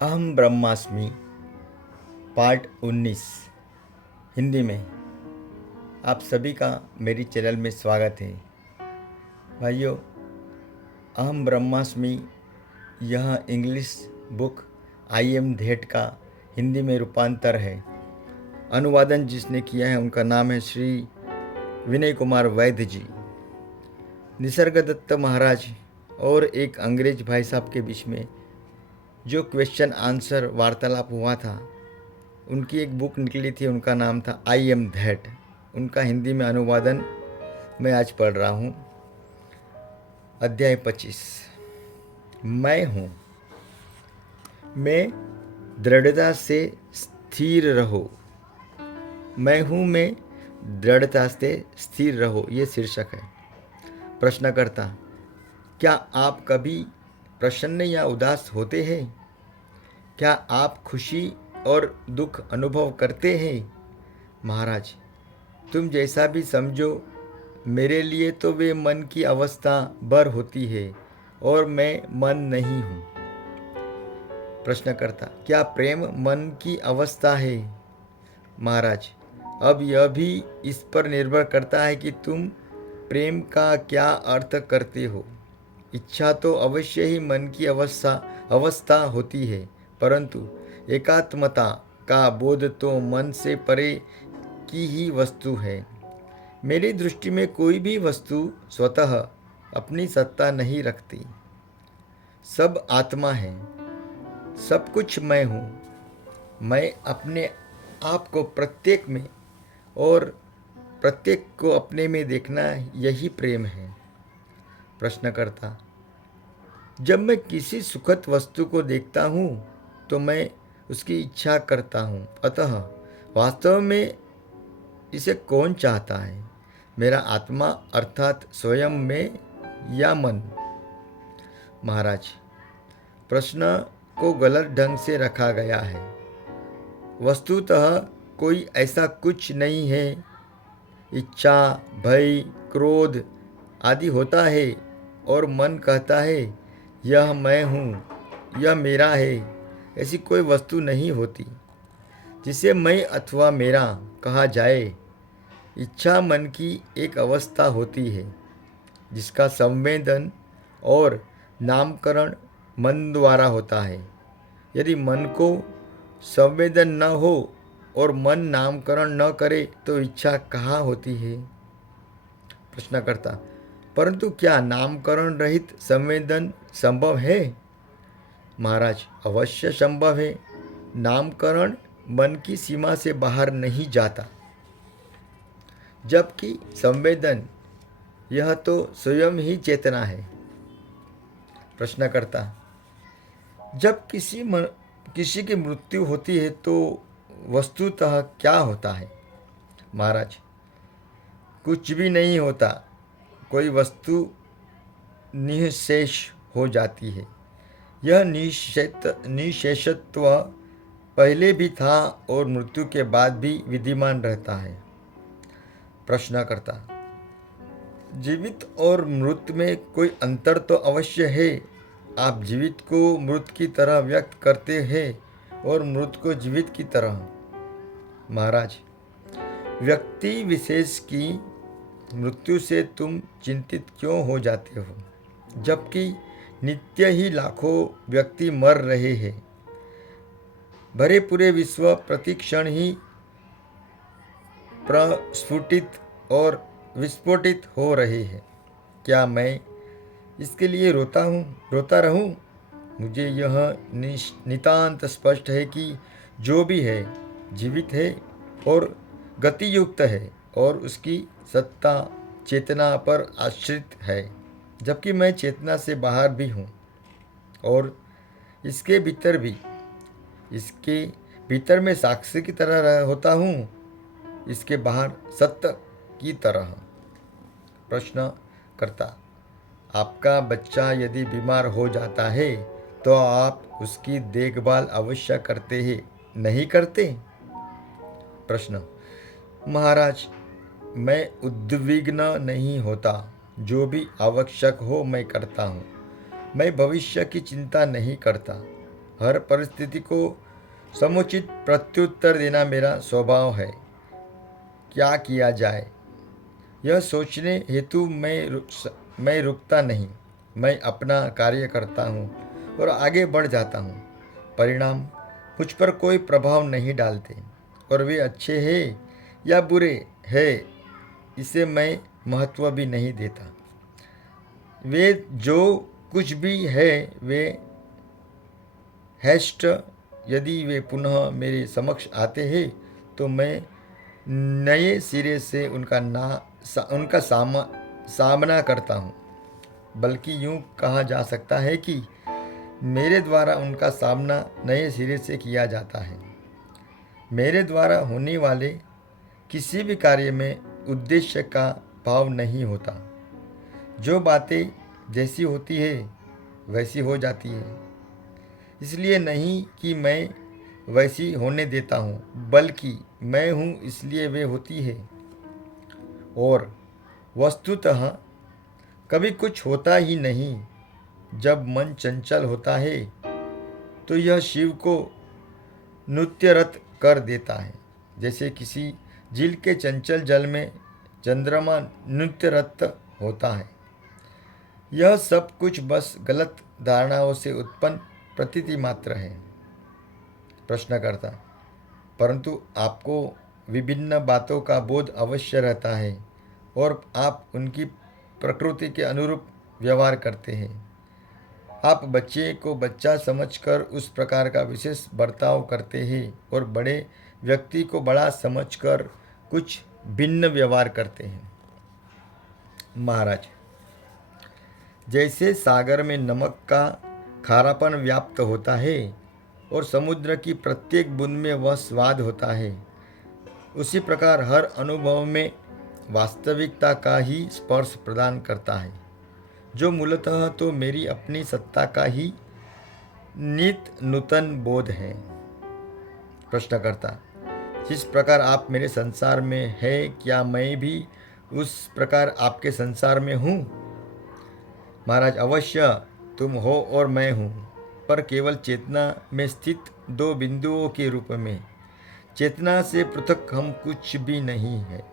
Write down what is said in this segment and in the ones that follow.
अहम ब्रह्मास्मि पार्ट 19 हिंदी में आप सभी का मेरी चैनल में स्वागत है। भाइयों, अहम ब्रह्मास्मि यह इंग्लिश बुक आई एम धेट का हिंदी में रूपांतर है। अनुवादन जिसने किया है उनका नाम है श्री विनय कुमार वैद्य जी। निसर्गदत्त महाराज और एक अंग्रेज भाई साहब के बीच में जो क्वेश्चन आंसर वार्तालाप हुआ था, उनकी एक बुक निकली थी, उनका नाम था आई एम दैट। उनका हिंदी में अनुवादन मैं आज पढ़ रहा हूँ। अध्याय 25। मैं हूँ। मैं दृढ़ता से स्थिर रहो। मैं हूँ में दृढ़ता से स्थिर रहो, ये शीर्षक है। प्रश्नकर्ता: क्या आप कभी प्रसन्न या उदास होते हैं? क्या आप खुशी और दुख अनुभव करते हैं? महाराज: तुम जैसा भी समझो, मेरे लिए तो वे मन की अवस्था भर होती है और मैं मन नहीं हूँ। प्रश्नकर्ता: क्या प्रेम मन की अवस्था है? महाराज: अब यह भी इस पर निर्भर करता है कि तुम प्रेम का क्या अर्थ करते हो। इच्छा तो अवश्य ही मन की अवस्था होती है, परंतु एकात्मता का बोध तो मन से परे की ही वस्तु है। मेरी दृष्टि में कोई भी वस्तु स्वतः अपनी सत्ता नहीं रखती। सब आत्मा है, सब कुछ मैं हूँ। मैं अपने आप को प्रत्येक में और प्रत्येक को अपने में देखना, यही प्रेम है। प्रश्नकर्ता: जब मैं किसी सुखद वस्तु को देखता हूँ तो मैं उसकी इच्छा करता हूँ, अतः वास्तव में इसे कौन चाहता है, मेरा आत्मा अर्थात स्वयं में या मन? महाराज: प्रश्न को गलत ढंग से रखा गया है। वस्तुतः कोई ऐसा कुछ नहीं है। इच्छा, भय, क्रोध आदि होता है और मन कहता है यह मैं हूँ, यह मेरा है। ऐसी कोई वस्तु नहीं होती जिसे मैं अथवा मेरा कहा जाए। इच्छा मन की एक अवस्था होती है जिसका संवेदन और नामकरण मन द्वारा होता है। यदि मन को संवेदन न हो और मन नामकरण न करे तो इच्छा कहाँ होती है? प्रश्नकर्ता: परंतु क्या नामकरण रहित संवेदन संभव है? महाराज: अवश्य संभव है। नामकरण मन की सीमा से बाहर नहीं जाता, जबकि संवेदन यह तो स्वयं ही चेतना है। प्रश्नकर्ता: जब किसी की मृत्यु होती है तो वस्तुतः क्या होता है? महाराज: कुछ भी नहीं होता। कोई वस्तु निःशेष हो जाती है। यह निःशेषत्व पहले भी था और मृत्यु के बाद भी विद्यमान रहता है। प्रश्नकर्ता: जीवित और मृत में कोई अंतर तो अवश्य है। आप जीवित को मृत की तरह व्यक्त करते हैं और मृत को जीवित की तरह। महाराज: व्यक्ति विशेष की मृत्यु से तुम चिंतित क्यों हो जाते हो, जबकि नित्य ही लाखों व्यक्ति मर रहे हैं। भरे पूरे विश्व प्रतिक्षण ही प्रस्फुटित और विस्फोटित हो रहे हैं। क्या मैं इसके लिए रोता रहूं? मुझे यह नितांत स्पष्ट है कि जो भी है जीवित है और गतियुक्त है और उसकी सत्ता चेतना पर आश्रित है, जबकि मैं चेतना से बाहर भी हूँ और इसके भीतर मैं साक्षी की तरह होता हूँ, इसके बाहर सत्य की तरह। प्रश्न करता: आपका बच्चा यदि बीमार हो जाता है तो आप उसकी देखभाल अवश्य करते हैं, नहीं करते? प्रश्न: महाराज, मैं उद्विग्न नहीं होता। जो भी आवश्यक हो मैं करता हूँ। मैं भविष्य की चिंता नहीं करता। हर परिस्थिति को समुचित प्रत्युत्तर देना मेरा स्वभाव है। क्या किया जाए, यह सोचने हेतु मैं रुकता नहीं। मैं अपना कार्य करता हूँ और आगे बढ़ जाता हूँ। परिणाम मुझ पर कोई प्रभाव नहीं डालते और वे अच्छे हैं या बुरे हैं इसे मैं महत्व भी नहीं देता। वे जो कुछ भी है वे हैष्ट यदि वे पुनः मेरे समक्ष आते हैं तो मैं नए सिरे से उनका सामना करता हूँ। बल्कि यूँ कहा जा सकता है कि मेरे द्वारा उनका सामना नए सिरे से किया जाता है। मेरे द्वारा होने वाले किसी भी कार्य में उद्देश्य का भाव नहीं होता। जो बातें जैसी होती है वैसी हो जाती है, इसलिए नहीं कि मैं वैसी होने देता हूँ, बल्कि मैं हूँ इसलिए वे होती है। और वस्तुतः कभी कुछ होता ही नहीं। जब मन चंचल होता है तो यह शिव को नृत्यरत कर देता है, जैसे किसी झील के चंचल जल में चंद्रमा नृत्यरत होता है। यह सब कुछ बस गलत धारणाओं से उत्पन्न प्रतीति मात्र है। प्रश्नकर्ता: परंतु आपको विभिन्न बातों का बोध अवश्य रहता है और आप उनकी प्रकृति के अनुरूप व्यवहार करते हैं। आप बच्चे को बच्चा समझकर उस प्रकार का विशेष बर्ताव करते हैं और बड़े व्यक्ति को बड़ा समझकर कुछ भिन्न व्यवहार करते हैं। महाराज: जैसे सागर में नमक का खारापन व्याप्त होता है और समुद्र की प्रत्येक बूंद में वह स्वाद होता है, उसी प्रकार हर अनुभव में वास्तविकता का ही स्पर्श प्रदान करता है, जो मूलतः तो मेरी अपनी सत्ता का ही नित नूतन बोध है। प्रश्नकर्ता: जिस प्रकार आप मेरे संसार में है, क्या मैं भी उस प्रकार आपके संसार में हूँ? महाराज: अवश्य तुम हो और मैं हूँ, पर केवल चेतना में स्थित दो बिंदुओं के रूप में। चेतना से पृथक हम कुछ भी नहीं है।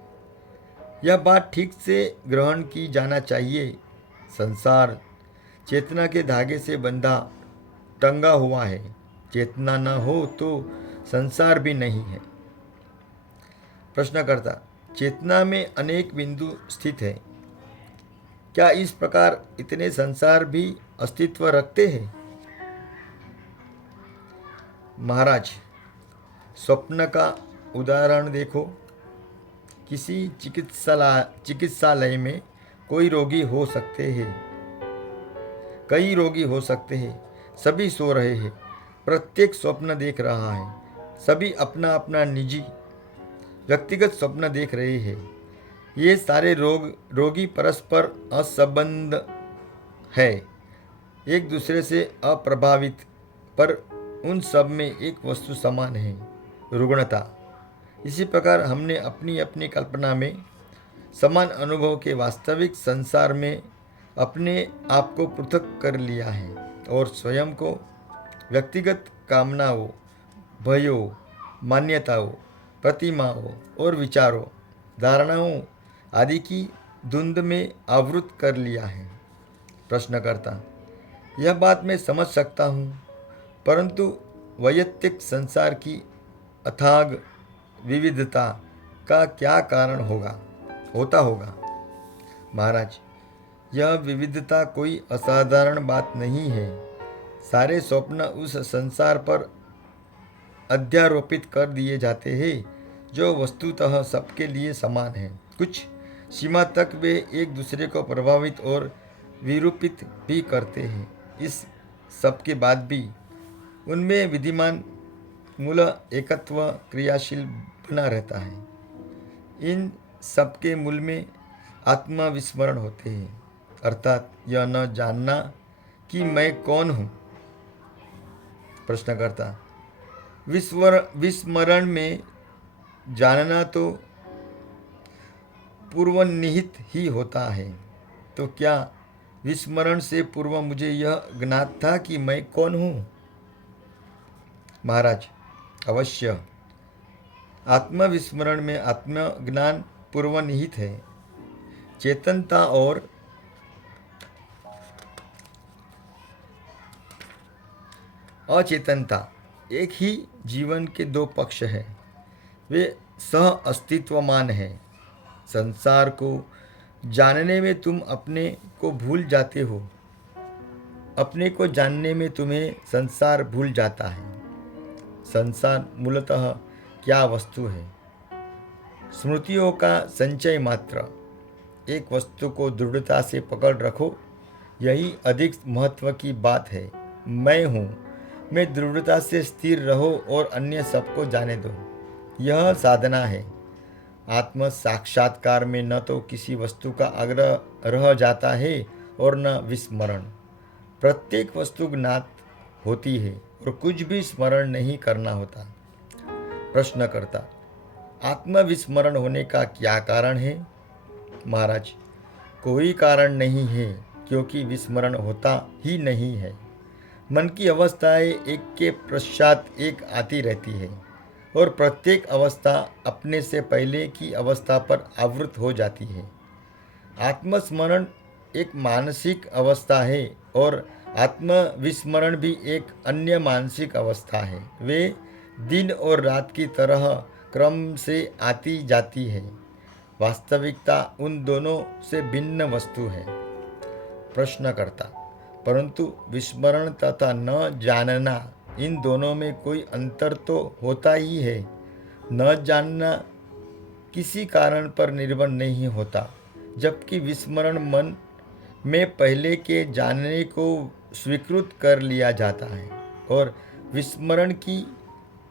यह बात ठीक से ग्रहण की जाना चाहिए। संसार चेतना के धागे से बंधा टंगा हुआ है। चेतना न हो तो संसार भी नहीं है। प्रश्नकर्ता: चेतना में अनेक बिंदु स्थित है, क्या इस प्रकार इतने संसार भी अस्तित्व रखते हैं? महाराज: स्वप्न का उदाहरण देखो। किसी चिकित्सालय में कोई रोगी हो सकते हैं, कई रोगी हो सकते हैं, सभी सो रहे हैं, प्रत्येक स्वप्न देख रहा है, सभी अपना अपना निजी व्यक्तिगत स्वप्न देख रहे हैं। ये सारे रोगी परस्पर असंबद्ध है, एक दूसरे से अप्रभावित, पर उन सब में एक वस्तु समान है, रुग्णता। इसी प्रकार हमने अपनी अपनी कल्पना में समान अनुभव के वास्तविक संसार में अपने आप को पृथक कर लिया है और स्वयं को व्यक्तिगत कामनाओं, भयों, मान्यताओं, प्रतिमाओं और विचारों, धारणाओं आदि की धुंध में आवृत कर लिया है। प्रश्नकर्ता: यह बात मैं समझ सकता हूँ, परंतु वैयक्तिक संसार की अथाग विविधता का क्या कारण होता होगा? महाराज: यह विविधता कोई असाधारण बात नहीं है। सारे स्वप्न उस संसार पर अध्यारोपित कर दिए जाते हैं जो वस्तुतः सबके लिए समान है। कुछ सीमा तक वे एक दूसरे को प्रभावित और विरूपित भी करते हैं। इस सब के बाद भी उनमें विद्यमान मूल एकत्व क्रियाशील बना रहता है। इन सबके मूल में आत्मविस्मरण होते हैं, अर्थात यह न जानना कि मैं कौन हूँ। प्रश्नकर्ता: विस्मरण में जानना तो पूर्वनिहित ही होता है, तो क्या विस्मरण से पूर्व मुझे यह ज्ञात था कि मैं कौन हूँ? महाराज, अवश्य। आत्मविस्मरण में आत्मज्ञान पूर्वनिहित है। चेतनता और अचेतनता एक ही जीवन के दो पक्ष हैं। वे सह अस्तित्वमान हैं। संसार को जानने में तुम अपने को भूल जाते हो। अपने को जानने में तुम्हें संसार भूल जाता है। संसार मूलतः क्या वस्तु है? स्मृतियों का संचय मात्र। एक वस्तु को दृढ़ता से पकड़ रखो, यही अधिक महत्व की बात है। मैं हूँ, मैं दृढ़ता से स्थिर रहो और अन्य सबको जाने दो। यह साधना है। आत्म साक्षात्कार में न तो किसी वस्तु का आग्रह रह जाता है और न विस्मरण। प्रत्येक वस्तु ज्ञात होती है और कुछ भी स्मरण नहीं करना होता। प्रश्नकर्ता, आत्मविस्मरण होने का क्या कारण है? महाराज, कोई कारण नहीं है, क्योंकि विस्मरण होता ही नहीं है। मन की अवस्थाएं एक के पश्चात एक आती रहती है और प्रत्येक अवस्था अपने से पहले की अवस्था पर आवृत हो जाती है। आत्मस्मरण एक मानसिक अवस्था है और आत्मविस्मरण भी एक अन्य मानसिक अवस्था है। वे दिन और रात की तरह क्रम से आती जाती है। वास्तविकता उन दोनों से भिन्न वस्तु है। प्रश्नकर्ता, परंतु विस्मरण तथा न जानना, इन दोनों में कोई अंतर तो होता ही है। न जानना किसी कारण पर निर्भर नहीं होता, जबकि विस्मरण मन में पहले के जानने को स्वीकृत कर लिया जाता है और विस्मरण की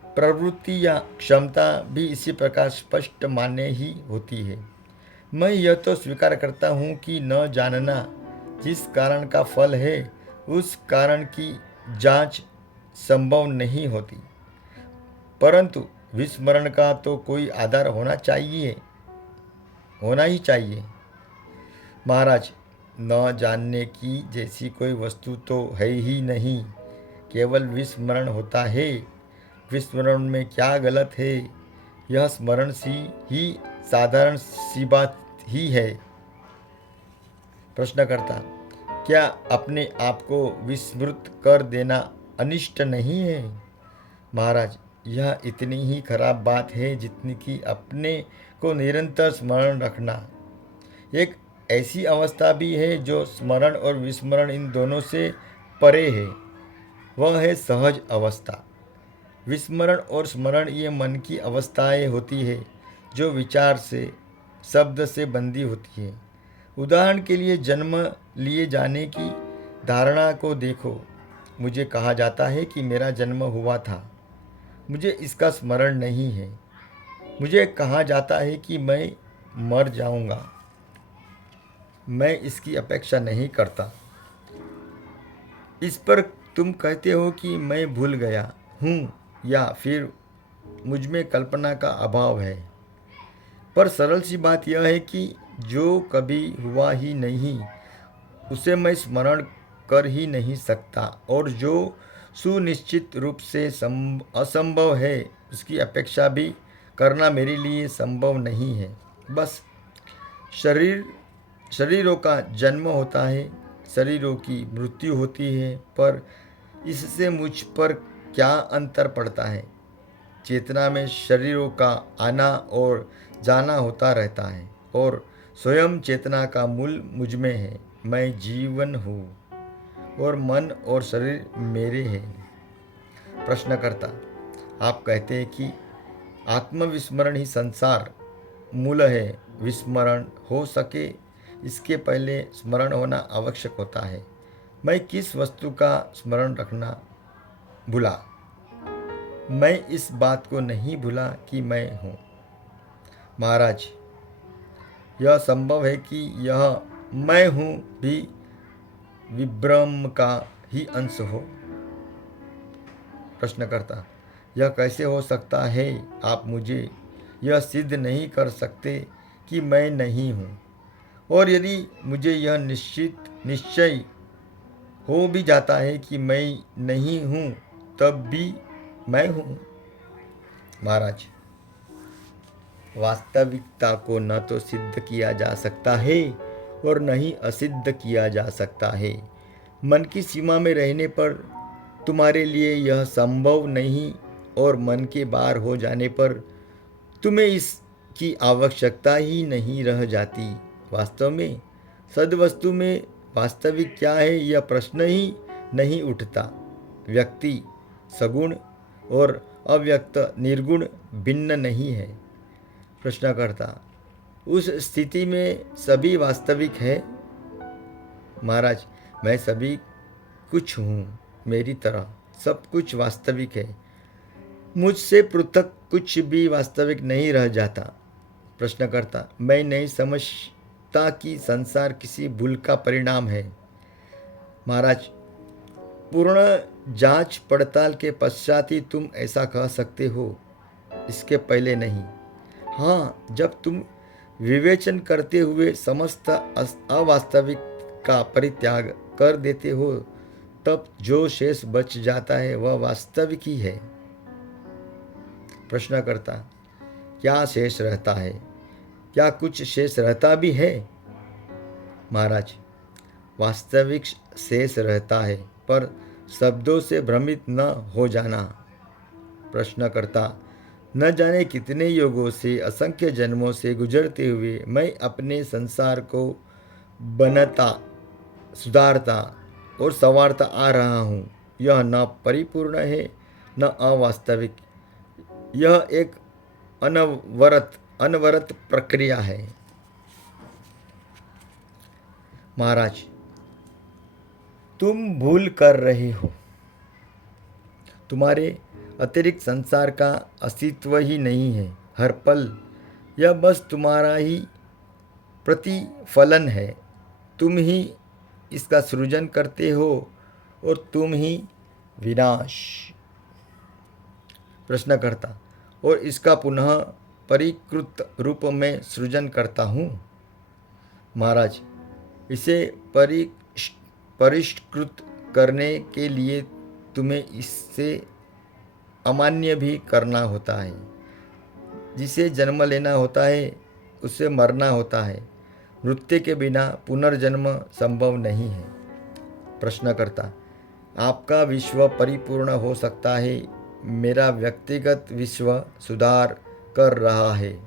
प्रवृत्ति या क्षमता भी इसी प्रकार स्पष्ट मान्य ही होती है। मैं यह तो स्वीकार करता हूँ कि न जानना जिस कारण का फल है, उस कारण की जांच संभव नहीं होती, परंतु विस्मरण का तो कोई आधार होना ही चाहिए। महाराज, न जानने की जैसी कोई वस्तु तो है ही नहीं, केवल विस्मरण होता है। विस्मरण में क्या गलत है? यह स्मरण सी ही साधारण सी बात ही है। प्रश्नकर्ता, क्या अपने आप को विस्मृत कर देना अनिष्ट नहीं है? महाराज, यह इतनी ही खराब बात है जितनी कि अपने को निरंतर स्मरण रखना। एक ऐसी अवस्था भी है जो स्मरण और विस्मरण इन दोनों से परे है। वह है सहज अवस्था। विस्मरण और स्मरण ये मन की अवस्थाएं होती है जो विचार से, शब्द से बंधी होती है। उदाहरण के लिए जन्म लिए जाने की धारणा को देखो। मुझे कहा जाता है कि मेरा जन्म हुआ था, मुझे इसका स्मरण नहीं है। मुझे कहा जाता है कि मैं मर जाऊंगा, मैं इसकी अपेक्षा नहीं करता। इस पर तुम कहते हो कि मैं भूल गया हूँ या फिर मुझ में कल्पना का अभाव है। पर सरल सी बात यह है कि जो कभी हुआ ही नहीं उसे मैं स्मरण कर ही नहीं सकता, और जो सुनिश्चित रूप से असंभव है उसकी अपेक्षा भी करना मेरे लिए संभव नहीं है। बस शरीरों का जन्म होता है, शरीरों की मृत्यु होती है, पर इससे मुझ पर क्या अंतर पड़ता है? चेतना में शरीरों का आना और जाना होता रहता है और स्वयं चेतना का मूल मुझ में है। मैं जीवन हूँ और मन और शरीर मेरे हैं। प्रश्नकर्ता, आप कहते हैं कि आत्मविस्मरण ही संसार मूल है। विस्मरण हो सके इसके पहले स्मरण होना आवश्यक होता है। मैं किस वस्तु का स्मरण रखना भूला? मैं इस बात को नहीं भूला कि मैं हूँ। महाराज, यह संभव है कि यह मैं हूँ भी विभ्रम का ही अंश हो। प्रश्नकर्ता, यह कैसे हो सकता है? आप मुझे यह सिद्ध नहीं कर सकते कि मैं नहीं हूँ, और यदि मुझे यह निश्चय हो भी जाता है कि मैं नहीं हूँ, तब भी मैं हूँ। महाराज, वास्तविकता को न तो सिद्ध किया जा सकता है और न ही असिद्ध किया जा सकता है। मन की सीमा में रहने पर तुम्हारे लिए यह संभव नहीं और मन के बाहर हो जाने पर तुम्हें इसकी आवश्यकता ही नहीं रह जाती। वास्तव में सद्वस्तु में वास्तविक क्या है यह प्रश्न ही नहीं उठता। व्यक्ति सगुण और अव्यक्त निर्गुण भिन्न नहीं है। प्रश्नकर्ता, उस स्थिति में सभी वास्तविक है? महाराज, मैं सभी कुछ हूँ, मेरी तरह सब कुछ वास्तविक है। मुझसे पृथक कुछ भी वास्तविक नहीं रह जाता। प्रश्नकर्ता, मैं नहीं समझता कि संसार किसी भूल का परिणाम है। महाराज, पूर्ण जांच पड़ताल के पश्चात ही तुम ऐसा कह सकते हो, इसके पहले नहीं। हाँ, जब तुम विवेचन करते हुए समस्त अवास्तविक का परित्याग कर देते हो तब जो शेष बच जाता है वह वास्तविक ही है। प्रश्नकर्ता, क्या शेष रहता है? क्या कुछ शेष रहता भी है? महाराज, वास्तविक शेष रहता है पर शब्दों से भ्रमित न हो जाना। प्रश्नकर्ता, न जाने कितने युगों से असंख्य जन्मों से गुजरते हुए मैं अपने संसार को बनता, सुधारता और संवारता आ रहा हूँ। यह न परिपूर्ण है न अवास्तविक, यह एक अनवरत प्रक्रिया है। महाराज, तुम भूल कर रहे हो। तुम्हारे अतिरिक्त संसार का अस्तित्व ही नहीं है। हर पल यह बस तुम्हारा ही प्रतिफलन है। तुम ही इसका सृजन करते हो और तुम ही विनाश। प्रश्नकर्ता, और इसका पुनः परिष्कृत रूप में सृजन करता हूँ। महाराज, इसे परिष्कृत करने के लिए तुम्हें इससे अमान्य भी करना होता है। जिसे जन्म लेना होता है उसे मरना होता है। मृत्यु के बिना पुनर्जन्म संभव नहीं है। प्रश्नकर्ता, आपका विश्व परिपूर्ण हो सकता है, मेरा व्यक्तिगत विश्व सुधार कर रहा है।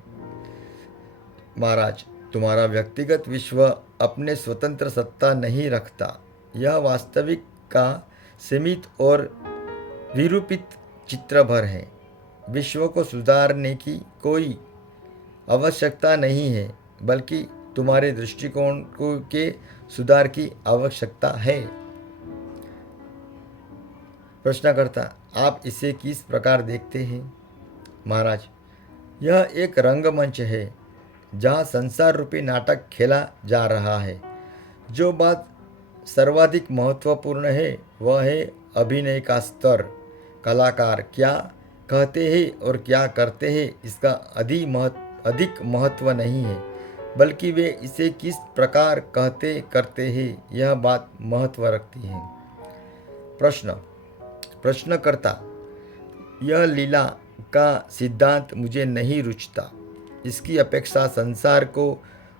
महाराज, तुम्हारा व्यक्तिगत विश्व अपने स्वतंत्र सत्ता नहीं रखता। यह वास्तविक का सीमित और विरूपित चित्र भर है। विश्व को सुधारने की कोई आवश्यकता नहीं है, बल्कि तुम्हारे दृष्टिकोण के सुधार की आवश्यकता है। प्रश्नकर्ता, आप इसे किस प्रकार देखते हैं? महाराज, यह एक रंगमंच है जहाँ संसार रूपी नाटक खेला जा रहा है। जो बात सर्वाधिक महत्वपूर्ण है वह है अभिनय का स्तर। कलाकार क्या कहते हैं और क्या करते हैं इसका अधिक महत्व नहीं है, बल्कि वे इसे किस प्रकार कहते करते हैं यह बात महत्व रखती है। प्रश्नकर्ता, यह लीला का सिद्धांत मुझे नहीं रुचता। इसकी अपेक्षा संसार को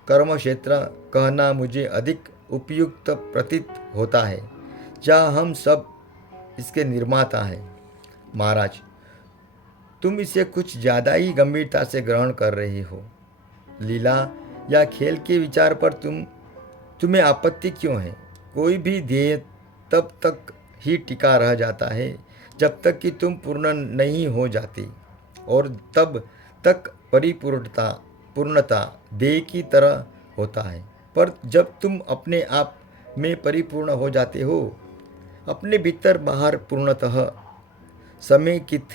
कर्मक्षेत्र कहना मुझे अधिक उपयुक्त प्रतीत होता है, जहाँ हम सब इसके निर्माता हैं। महाराज, तुम इसे कुछ ज़्यादा ही गंभीरता से ग्रहण कर रहे हो। लीला या खेल के विचार पर तुम्हें आपत्ति क्यों है? कोई भी ध्येय तब तक ही टिका रह जाता है जब तक कि तुम पूर्ण नहीं हो जाते, और तब तक पूर्णता ध्येय की तरह होता है। पर जब तुम अपने आप में परिपूर्ण हो जाते हो, अपने भीतर बाहर पूर्णतः समेकित,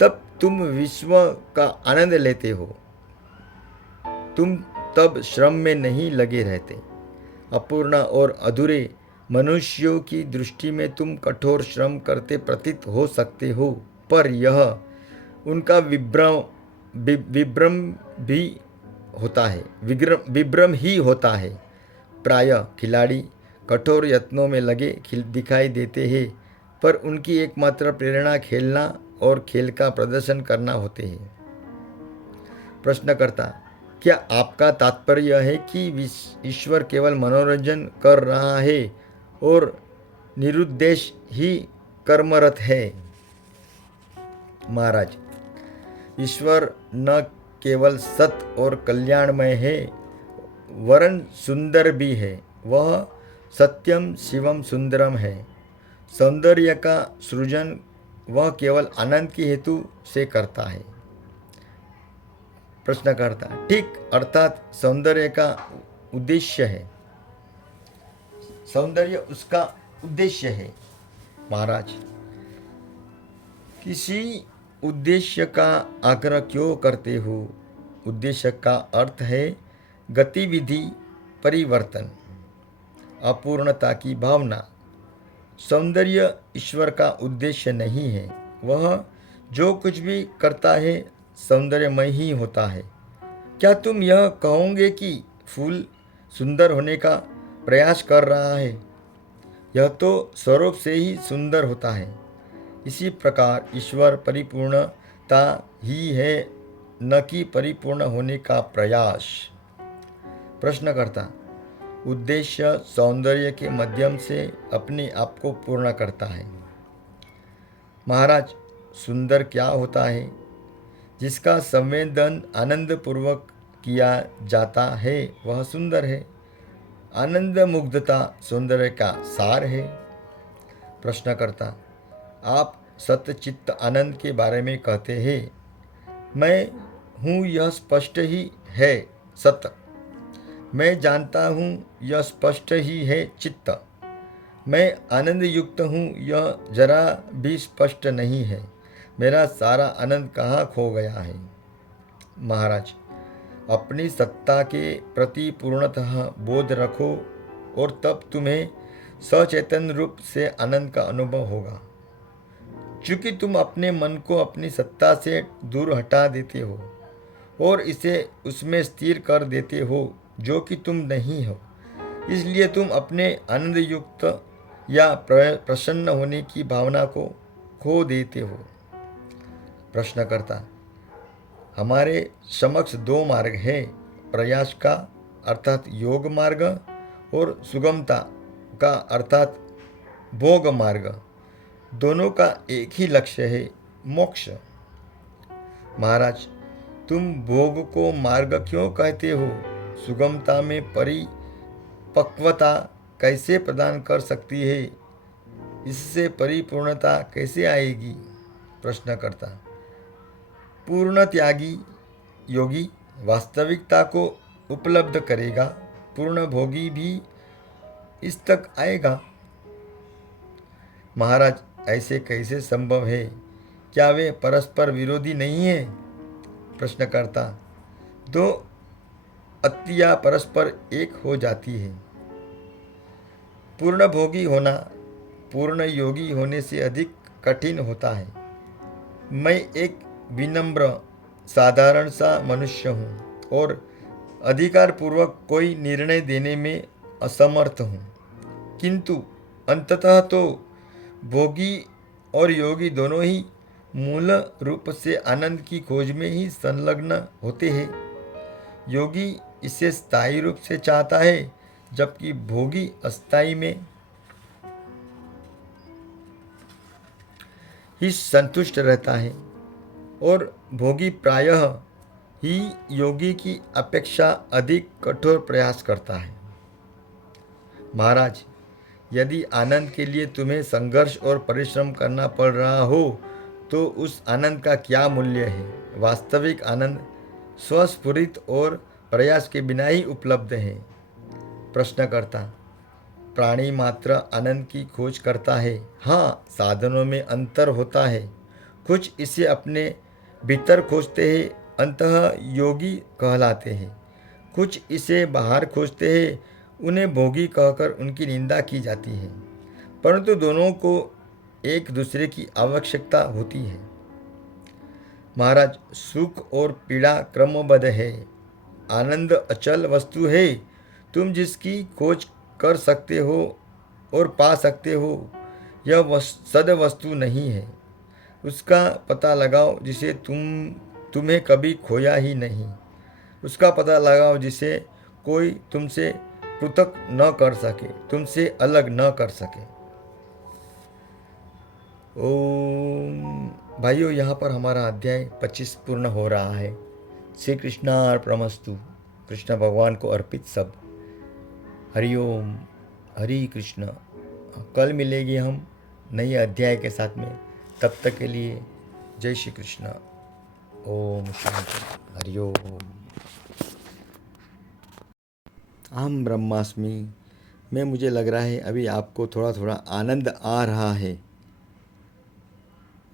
तब तुम विश्व का आनंद लेते हो। तुम तब श्रम में नहीं लगे रहते। अपूर्ण और अधूरे मनुष्यों की दृष्टि में तुम कठोर श्रम करते प्रतीत हो सकते हो, पर यह उनका विभ्रम ही होता है। प्रायः खिलाड़ी कठोर यत्नों में लगे दिखाई देते हैं, पर उनकी एकमात्र प्रेरणा खेलना और खेल का प्रदर्शन करना होते हैं। प्रश्नकर्ता, क्या आपका तात्पर्य यह है कि ईश्वर केवल मनोरंजन कर रहा है और निरुद्देश ही कर्मरत है? महाराज, ईश्वर न केवल सत और कल्याणमय है वरन सुंदर भी है। वह सत्यम शिवम सुंदरम है। सौंदर्य का सृजन वह केवल आनंद के हेतु से करता है। प्रश्नकर्ता, ठीक, अर्थात सौंदर्य का उद्देश्य है, सौंदर्य उसका उद्देश्य है। महाराज, किसी उद्देश्य का आग्रह क्यों करते हो? उद्देश्य का अर्थ है गतिविधि, परिवर्तन, अपूर्णता की भावना। सौंदर्य ईश्वर का उद्देश्य नहीं है। वह जो कुछ भी करता है सौंदर्यमय ही होता है। क्या तुम यह कहोगे कि फूल सुंदर होने का प्रयास कर रहा है? यह तो स्वरूप से ही सुंदर होता है। इसी प्रकार ईश्वर परिपूर्णता ही है, न कि परिपूर्ण होने का प्रयास। प्रश्नकर्ता, उद्देश्य सौंदर्य के माध्यम से अपने आप को पूर्ण करता है। महाराज, सुंदर क्या होता है? जिसका संवेदन आनंद पूर्वक किया जाता है वह सुंदर है। आनंद मुग्धता सौंदर्य का सार है। प्रश्नकर्ता, आप सतचित्त आनंद के बारे में कहते हैं। मैं हूँ यह स्पष्ट ही है सत। मैं जानता हूँ यह स्पष्ट ही है चित्त। मैं आनंद युक्त हूँ यह जरा भी स्पष्ट नहीं है। मेरा सारा आनंद कहाँ खो गया है? महाराज, अपनी सत्ता के प्रति पूर्णतः बोध रखो और तब तुम्हें सचेतन रूप से आनंद का अनुभव होगा। चूँकि तुम अपने मन को अपनी सत्ता से दूर हटा देते हो और इसे उसमें स्थिर कर देते हो जो कि तुम नहीं हो, इसलिए तुम अपने आनंद युक्त या प्रसन्न होने की भावना को खो देते हो। प्रश्नकर्ता, हमारे समक्ष दो मार्ग है, प्रयास का अर्थात योग मार्ग और सुगमता का अर्थात भोग मार्ग। दोनों का एक ही लक्ष्य है, मोक्ष। महाराज, तुम भोग को मार्ग क्यों कहते हो? सुगमता में परिपक्वता कैसे प्रदान कर सकती है? इससे परिपूर्णता कैसे आएगी? प्रश्नकर्ता, पूर्ण त्यागी योगी वास्तविकता को उपलब्ध करेगा, पूर्ण भोगी भी इस तक आएगा। महाराज, ऐसे कैसे संभव है? क्या वे परस्पर विरोधी नहीं है? प्रश्नकर्ता, दो अत्तियाँ परस्पर एक हो जाती है। पूर्ण भोगी होना पूर्ण योगी होने से अधिक कठिन होता है। मैं एक विनम्र साधारण सा मनुष्य हूँ और अधिकारपूर्वक कोई निर्णय देने में असमर्थ हूँ, किंतु अंततः तो भोगी और योगी दोनों ही मूल रूप से आनंद की खोज में ही संलग्न होते हैं। योगी इसे स्थायी रूप से चाहता है, जबकि भोगी अस्थायी में ही संतुष्ट रहता है और भोगी प्रायः ही योगी की अपेक्षा अधिक कठोर प्रयास करता है। महाराज, यदि आनंद के लिए तुम्हें संघर्ष और परिश्रम करना पड़ रहा हो तो उस आनंद का क्या मूल्य है? वास्तविक आनंद स्वस्फुरित और प्रयास के बिना ही उपलब्ध है। प्रश्नकर्ता, प्राणी मात्र आनंद की खोज करता है। हाँ, साधनों में अंतर होता है। कुछ इसे अपने भीतर खोजते हैं, अंततः योगी कहलाते हैं। कुछ इसे बाहर खोजते हैं, उन्हें भोगी कहकर उनकी निंदा की जाती है। परंतु दोनों को एक दूसरे की आवश्यकता होती है। महाराज, सुख और पीड़ा क्रमबद्ध है। आनंद अचल वस्तु है। तुम जिसकी खोज कर सकते हो और पा सकते हो, यह सद वस्तु नहीं है। उसका पता लगाओ जिसे तुम्हें कभी खोया ही नहीं। उसका पता लगाओ जिसे कोई तुमसे पृथक न कर सके, तुमसे अलग न कर सके। ओम। भाइयों, यहाँ पर हमारा अध्याय 25 पूर्ण हो रहा है। श्री कृष्णार्पणमस्तु। कृष्ण भगवान को अर्पित सब। हरिओम। हरि कृष्ण। कल मिलेगी हम नई अध्याय के साथ में। तब तक के लिए जय श्री कृष्ण। ओम शांति। हरिओम। अहम ब्रह्मास्मि। मुझे लग रहा है अभी आपको थोड़ा थोड़ा आनंद आ रहा है।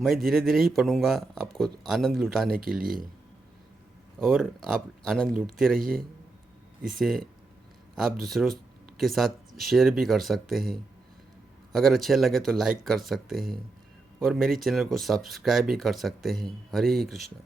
मैं धीरे धीरे ही पढ़ूँगा आपको आनंद लुटाने के लिए, और आप आनंद लुटते रहिए। इसे आप दूसरों के साथ शेयर भी कर सकते हैं। अगर अच्छे लगे तो लाइक कर सकते हैं, और मेरी चैनल को सब्सक्राइब भी कर सकते हैं। हरे कृष्ण।